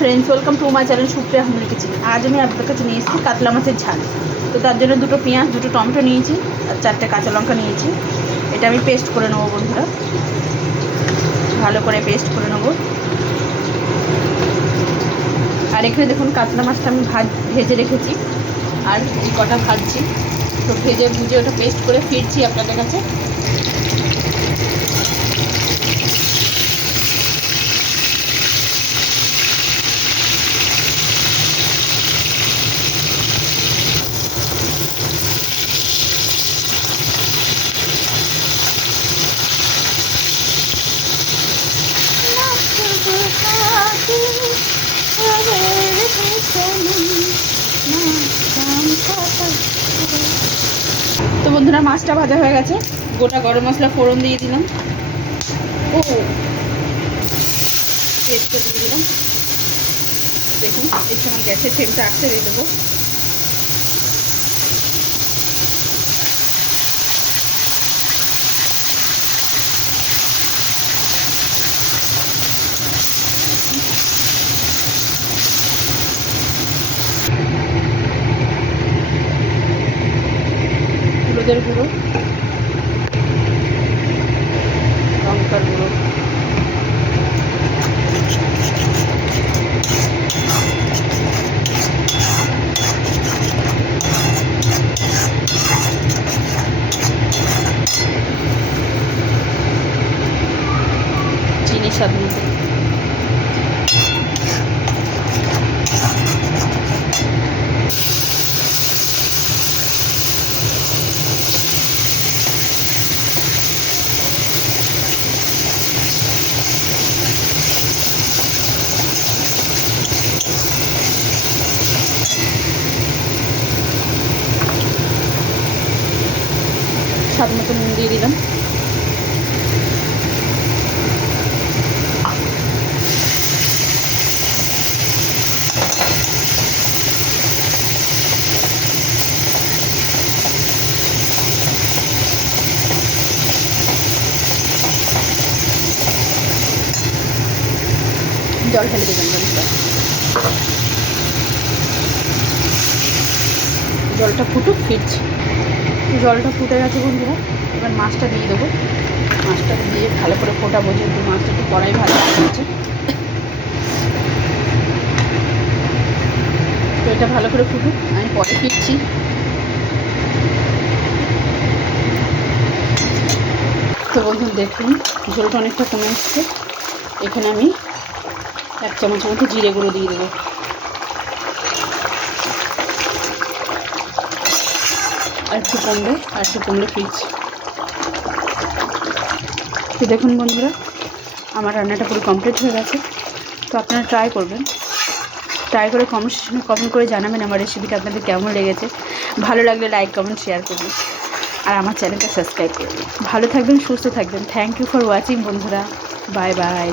Friends welcome to my channel Supriya homely kitchen. आज मैं आपके काছে নিয়ে এসেছি কাতলা মাছের ঝাল। তো তার জন্য দুটো পেঁয়াজ, দুটো টমেটো নিয়েছি আর চারটে কাঁচা লঙ্কা নিয়েছি। এটা আমি পেস্ট করে নেবো বন্ধুরা, ভালো করে পেস্ট করে নেবো। আর এখানে দেখুন কাতলা মাছটা আমি ভেজে রেখেছি আর এই কটা ভাজছি। তো ভেজে ভুজে ওটা পেস্ট করে ফিরছি আপনাদের কাছে। তো বন্ধুরা মাছটা ভাজা হয়ে গেছে, গোটা গরম মশলা ফোড়ন দিয়ে দিলাম, পেস্টটা দিয়ে দিলাম। দেখুন এই সময় গ্যাসের ফ্লেমটা আস্তে দিয়ে দেবো। হলুদের গুঁড়ো, লঙ্কার গুঁড়ো, চিনি স্বাদ মতো, স্বাদ মতো নুন দিয়ে দিলাম। জল ঢেলে দেবেন বন্ধুরা, জলটা ফুটুক, ফিরছি। জলটা ফুটে গেছে বন্ধুরা, এবার মাছটা দিয়ে দেবো। মাছটা দিয়ে ভালো করে ফোটাবো, যেহেতু মাছটা একটু কড়াই ভাজা হচ্ছে। তো এটা ভালো করে ফুটুক, আমি পরে ফিরছি। তো বন্ধু দেখুন ঝোলটা অনেকটা কমে এসছে। এখানে আমি 1 চামচের মতো জিরে গুঁড়ো দিয়ে দেবো। আর একটু কমলে ফিরছি। তো দেখুন বন্ধুরা আমার রান্নাটা পুরো কমপ্লিট হয়ে গেছে। তো আপনারা ট্রাই করবেন, ট্রাই করে কমেন্ট করে জানাবেন আমার রেসিপিটা আপনাদের কেমন লেগেছে। ভালো লাগলে লাইক কমেন্ট শেয়ার করবেন আর আমার চ্যানেলটা সাবস্ক্রাইব করবেন। ভালো থাকবেন, সুস্থ থাকবেন। থ্যাংক ইউ ফর ওয়াচিং বন্ধুরা, বাই বাই।